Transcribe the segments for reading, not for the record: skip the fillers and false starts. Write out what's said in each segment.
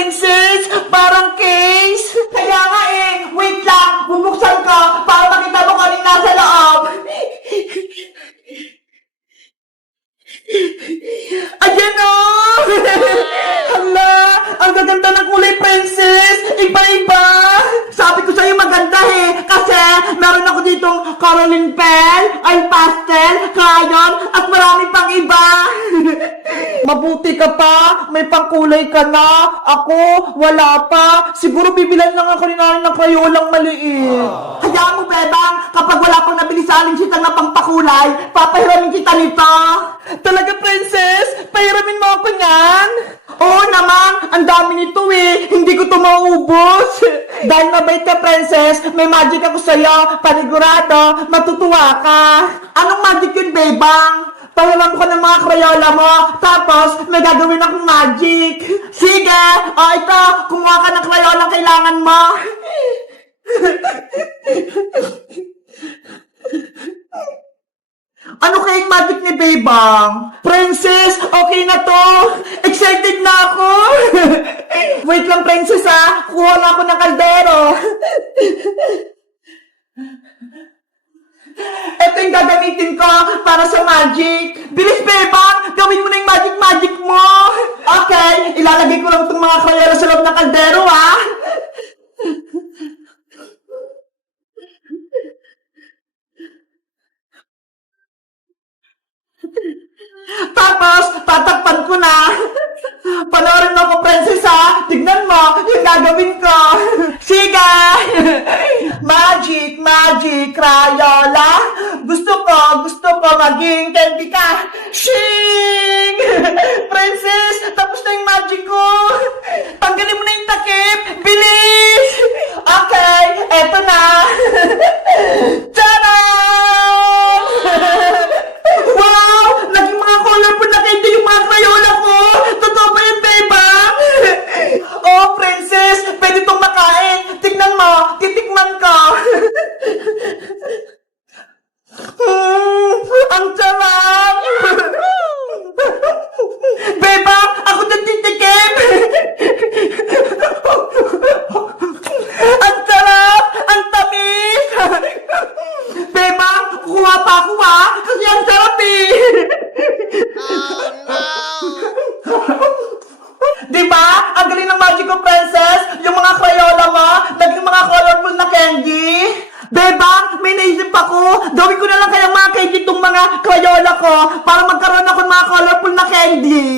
princess! Parang case! Kaya nga wait lang! Bubuksan ko para makita mo kung anong nasa loob! Ayan o! Hala! Ang gaganda ng kulay, princess! Iba-iba! Sabi ko sa'yo maganda kasi meron ako ditong Caroline pen, ay pastel, crayon, at marami pang iba! Mabuti ka pa! May pangkulay ka na! Ako, wala pa! Siguro bibilan lang ako ni nanay ng krayolang maliit! Hayaan mo, Bebang! Kapag wala pang nabili sa alinsita na pangpakulay, papahiramin kita nito! Talaga, princess? Pahiramin mo ako niyan? Oo naman! Ang dami nito Hindi ko ito maubos! Dahil mabait ka, princess, may magic ako sa'yo! Panigurado, matutuwa ka! Anong magic yun, Bebang? Pahiram ko ng mga krayola mo, tapos may gagawin akong magic. Sige! O ito, kumuha ka ng krayola kailangan mo. Ano kayang magic ni Bebang? Princess, okay na to! Excited na ako! Wait lang, princess kuha na ako ng kaldero. Ito yung gagamitin ko para sa magic. Bilis, Bebang! Gawin mo na yung magic mo! Okay, ilalagay ko lang itong mga krayola sa loob ng kaldero, Tapos, tatakpan ko na. Panoorin mo ko, princess, Tignan mo yung gagawin ko. Sige! Magic, Crayola. Gusto ko maging candy ka. Shing! Princess, tapos na yung magic ko. Tanggalin mo na yung takip. Bilis! Okay, eto na. Tadaan! Wow! Naging mga colorful na candy yung mga Crayola ko! Totoo ba yun, Bebang? Oh, princess! Pwede itong makain! Tignan mo! Titikman ko! Ang sarap! Bebang! Ako nagtitikim! Ang sarap! Ang tamis! Bebang! Kuha pa ako kasi ang sarap Oh no! Diba? Ang galing ng magic ko, princess! Yung mga Crayola mo, naging mga colorful na candy! Bebang, may naisip ako! Gawin ko na lang kayang mga candy itong mga Crayola ko para magkaroon ako ng mga colorful na candy!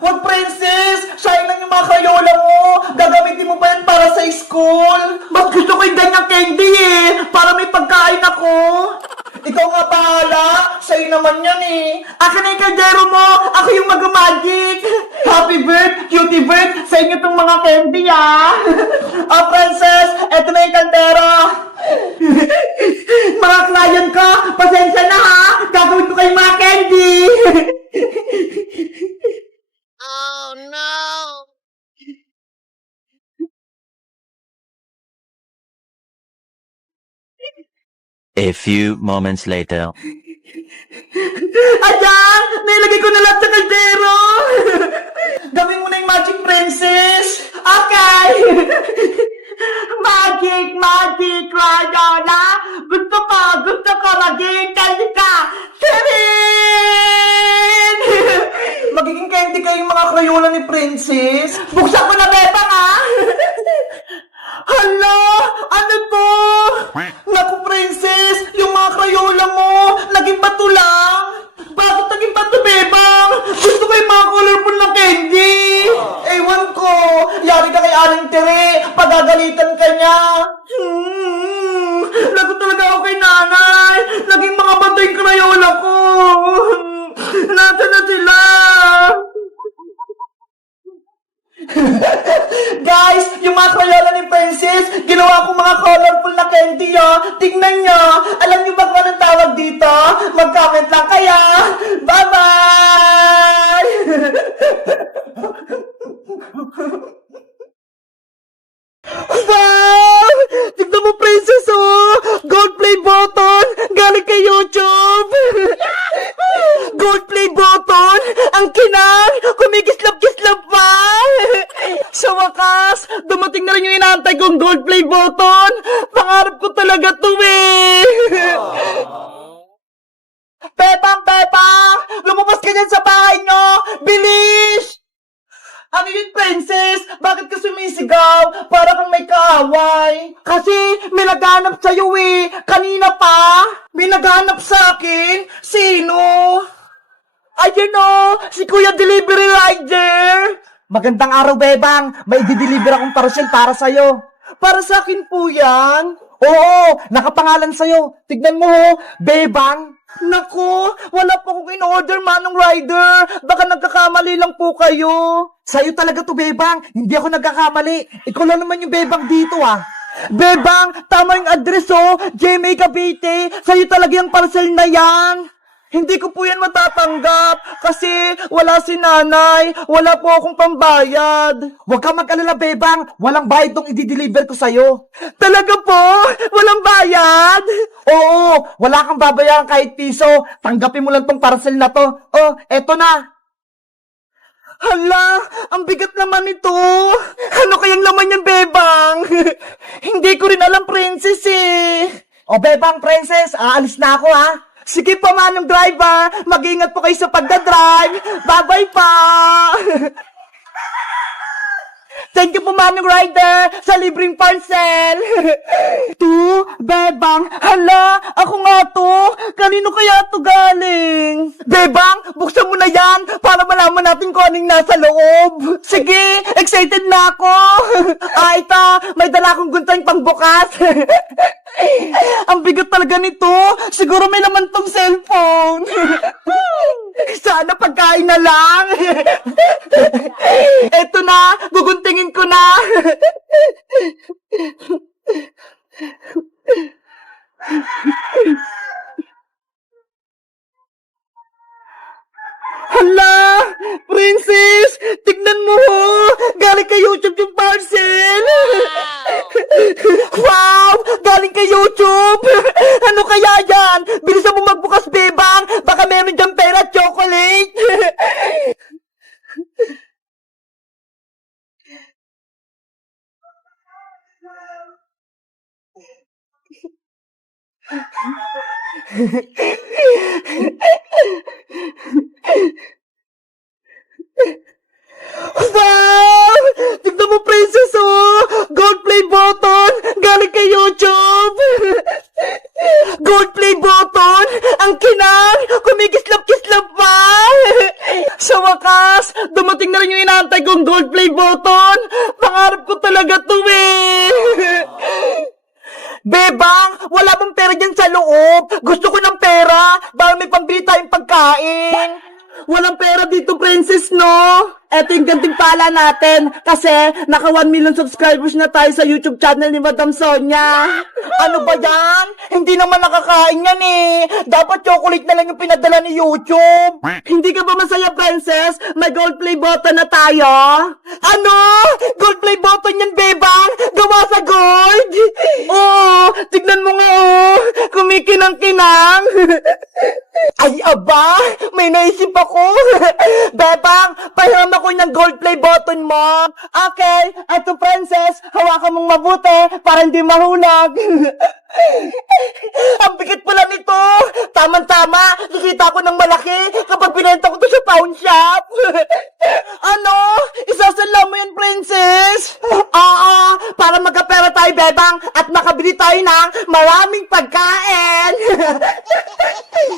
Wag, princess! Sayang lang yung mga Crayola mo! Gagamitin mo ba yan para sa school? Mas gusto ko yung ganyang candy para may pagkain ako! Ikaw nga bahala! Sa'yo naman yan Akin na yung kaldero mo! Ako yung mag-magic! Happy bird! Cutie bird! Sa inyo itong mga candy Oh, princess! Eto na yung kaldero! Mga client ko! Pasensya na Gagawin ko kayong mga candy! Oh no! A few moments later. Ayan! Nilagay ko na lahat sa kaldero! Gawin mo na yung magic, princess! Okay! Magic, Crayola! Gusto ko maging candy ka! Sirin! Magiging candy ka yung mga Crayola ni princess? Buksan ko na, Bebang, Hala! Ano to? Naku, princess! Yung mga Crayola mo, naging bato lang! Bakit naging bato, Bebang? Gusto ko yung mga colorful na candy! Ewan ko! Yari ka kay Aling Tere! Pagagalitan ka niya! Lagot talaga ako kay nanay! Naging mga bato yung Crayola ko! Nasaan na sila? Guys, yung mga Crayola ni princess, ginawa ko mga colorful na candy, Tingnan nyo. Alam nyo ba kung anong tawag dito? Mag-comment lang kaya. Bye-bye! Wow! Tignan mo, princess, Gold play button! Galing kay YouTube! Gold play button! Ang kinang! Kumikislap-kislap pa! Sa wakas! Bebang! Bebang! Lumabas ka dyan sa bahay nyo! Bilis! Ano yun, princess? Bakit ka sumisigaw? Para kang may kaaway. Kasi may naghanap sa'yo eh. Kanina pa. May naghanap sa akin. Sino? Ayun o, si Kuya Delivery Rider. Magandang araw, Bebang. May i-deliver akong parcel para sa'yo. Para sa akin po yan? Oo, nakapangalan sa'yo. Tignan mo, Bebang. Naku, wala po akong in-order, Manong Rider. Baka nagkakamali lang po kayo. Sa'yo talaga to, Bebang. Hindi ako nagkakamali. Ikaw lang naman yung Bebang dito, ah. Bebang, tama yung address, oh. GMA Cavite. Sa'yo talaga yung parcel na yan. Hindi ko po yan matatanggap kasi wala si nanay, wala po akong pambayad. Huwag kang mag-alala, Bebang. Walang bayad tong i-deliver ko sa'yo. Talaga po? Walang bayad? Oo, wala kang babayaran kahit piso. Tanggapin mo lang tong parcel na to. Oh, eto na. Hala, ang bigat naman ito. Ano kayang laman yan, Bebang? Hindi ko rin alam, princess eh. O, Bebang, princess, aalis na ako, ha? Sige pa, Manong Driver. Mag-ingat po kayo sa pagdadrive. Bye-bye pa. Thank you po, Manong Rider, sa libreng parcel. To, Bebang, hala, ako nga to. Kanino kaya to galing? Bebang, buksan mo na yan para malaman natin kung anong nasa loob. Sige, excited na ako. Ito, may dala akong guntang pangbukas. Ang bigat talaga nito. Siguro may naman tong cellphone. Sana pagkain na lang. Eto na, guguntingin ko na. Hala! Princess! Tignan mo! Galing kay YouTube yung parcel! Wow! Galing kay YouTube! Ano kaya yan? Bilisan mo magbukas, Bebang! Baka meron dyan pera at chocolate! Wow! Tignan mo, princess, oh! Gold play button! Galing kay YouTube! Gold play button! Ang kinang! Kumikislap-kislap pa! Sa wakas, dumating na rin yung inaantay kong gold play button! Pangarap ko talaga to, eh! Bebang, wala bang pera dyan sa loob? Gusto ko ng pera para may pambili tayong pagkain. Walang pera dito, princess, no? Eto yung ganting pala natin kasi naka 1 million subscribers na tayo sa YouTube channel ni Madam Sonia. Ano ba yan? Hindi naman nakakain yan eh. Dapat chocolate na lang yung pinadala ni YouTube. Hindi ka ba masaya, princess? May gold play button na tayo. Ano? Gold play button yan, Bebang? Gawa sa gold? Oo, tignan mo nga oh. Kumikinang-kinang. Ay, aba, may naisip ako. Bebang, pahiram ako ng gold play button mo. Okay, eto princess, hawakan mong mabuti para hindi mahulog. Ang bigat pala nito. Tama-tama, nakita ko ng malaki kapag pinenta ko to sa pawn shop. Ano? Isasala mo yan, princess? Oo, para magkapera tayo, Bebang, at makabili tayo ng maraming pagkain.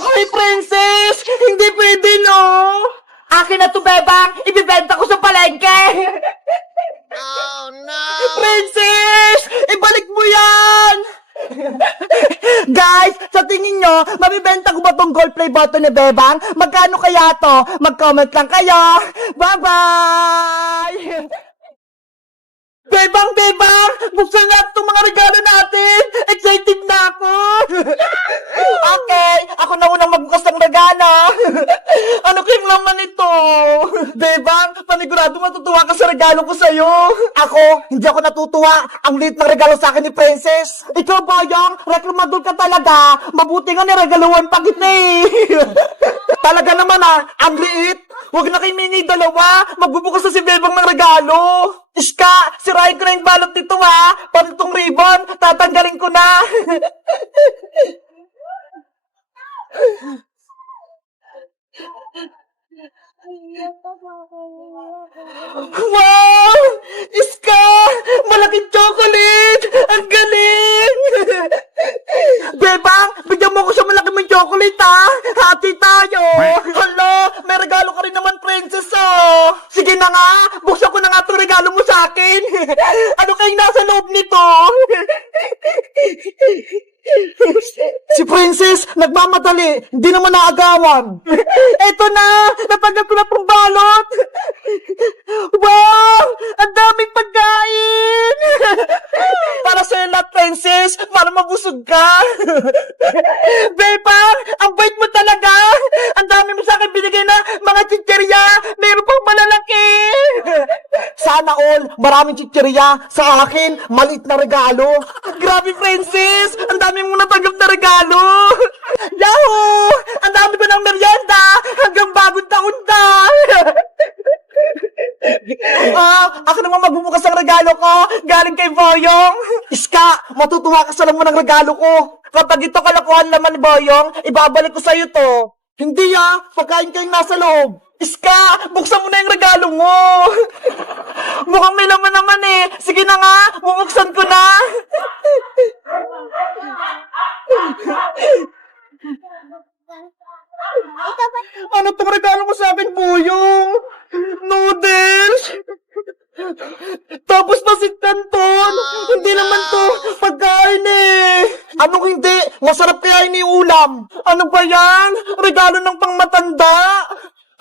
Ay, princess, hindi pwede, no? Akin na to, Bebang, ibibenta ko sa palengke. Oh no! Princess, ibalik mo yan. Guys, sa tingin nyo, mabibenta ko ba tong gold play button ni Bebang? Magkano kaya to? Mag-comment lang kayo. Bye-bye! Bebang, Bebang! Buksan natin itong mga regalo natin! Excited na ako! Okay, ako na unang magbukas ng regalo! Ano kayong laman ito? Bebang, panigurado matutuwa ka sa regalo ko sa'yo! Ako, hindi ako natutuwa! Ang liit ng regalo sa akin ni Princess! Ikaw, Bayang, reklamador ka talaga! Mabuti nga niregaluhan pa kita eh! Talaga naman ah, ang liit! Huwag na kayo mingi dalawa! Magbubukas na si Bebang ng regalo! Iska, sirahin ko na yung balot nito ha! Pati itong ribbon, tatanggalin ko na! Wow! Iska! Malaking chocolate! Ang galing! Bebang, bigyan mo ko sa malaki mong chocolate, ha? Hati tayo! Hala, may regalo ka rin naman, princess, oh! Sige na nga, buksan ko na nga itong regalo mo sa akin! Ano kayong nasa loob nito? Si Princess, nagmamadali. Hindi naman naagawan. Eto na! Natanggap ko na pong balot! Wow! Ang daming pagkain! Para sa'yo lahat, Princess! Para mabusog ka! Bebang! Ang bait mo talaga! Ang dami mo sa akin binigay na mga chicherya! Meron pang malalaki! Sana all, maraming chicherya sa akin, maliit na regalo. Grabe, Princess! Ang dami mong natanggap na regalo! Yahoo! Ang dami ko ng merienda hanggang bagong taon na! Ako naman magbubukas ng regalo ko galing kay Boyong. Iska, matutuwa ka sa laman ng regalo ko. Kapag ito kalakuhan laman ni Boyong, ibabalik ko sa'yo to. Hindi pagkain kayong nasa loob. Iska, buksan mo na yung regalo mo. Mukhang may laman naman eh. Sige na nga, bubuksan ko na. Ano tong regalo mo sa akin, Boyong? Noodles? Tapos pasit canton? Hindi naman to pagkain eh. Anong hindi? Masarap kaya ini ulam. Ano ba yan? Regalo ng pangmatanda?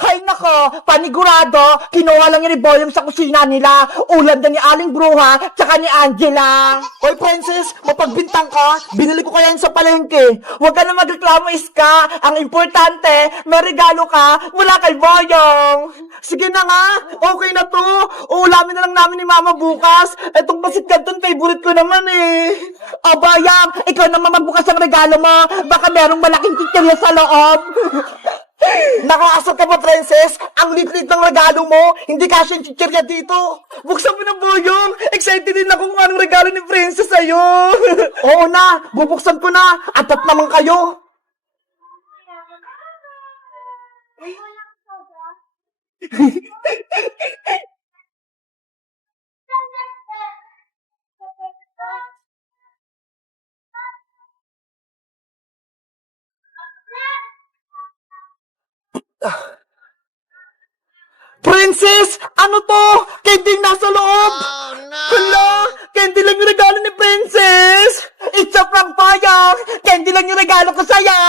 Hay nako, panigurado, kinuha lang ni Boyong sa kusina nila. Ulam na ni Aling Bruha, tsaka ni Angela. Hoy, Princess, mapagbintang ka. Binili ko kaya yun sa palengke. Huwag ka na magreklamo, Iska. Ang importante, may regalo ka mula kay Boyong. Sige na nga, okay na to. Uulamin na lang namin ni Mama bukas. Etong pasit canton, favorite ko naman eh. Abayang, ikaw naman magbukas ang regalo mo. Baka merong malaking chicherya sa loob. Nakaasar ka ba, Princess? Ang lit-lit ng regalo mo. Hindi kasi yung chicherya dito. Buksan mo na, Boyong. Excited din ako kung anong regalo ni Princess sa'yo. Oo na, bubuksan ko na. Atat naman kayo. Princess! Ano to? Candy nasa loob! Oh no! Hala! Candy lang yung regalo ni Princess! It's a prank, Boyong! Candy lang yung regalo ko sa'yo!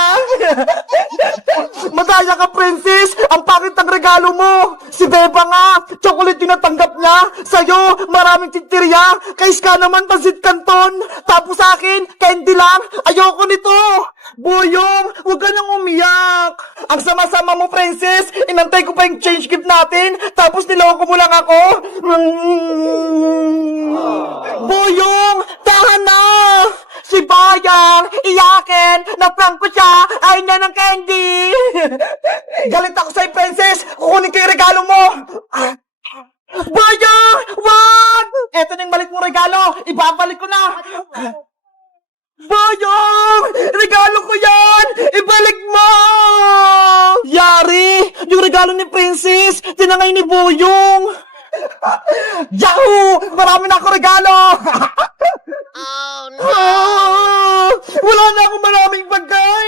Madaya ka, Princess! Ang pangit ng regalo mo! Si Beba nga! Chocolate yung natanggap niya! Sa'yo, maraming chicherya! Kay Iska naman, pasit canton! Tapos sa akin, candy lang! Ayoko nito! Boyong, huwag ka nang umiyak! Ang sama-sama mo, Princess! Inantay ko pa yung change gift natin! Tapos niloko mo lang ako! Boyong! Tahan na! Si Boyong! Iyakin! Na-prank ko siya! Ayaw niya ng candy! Galit ako sa'yo, Princess! Kukunin ko yung regalo mo! Boyong! Wag! Eto na yung balik mong regalo! Ibabalik ko na! Boyong! Regalo ko yan! Ibalik mo! Yari! Yung regalo ni Princess, tinangay ni Boyong! Yahoo! Marami na ako regalo! Oh no! Wala na akong maraming pagkain!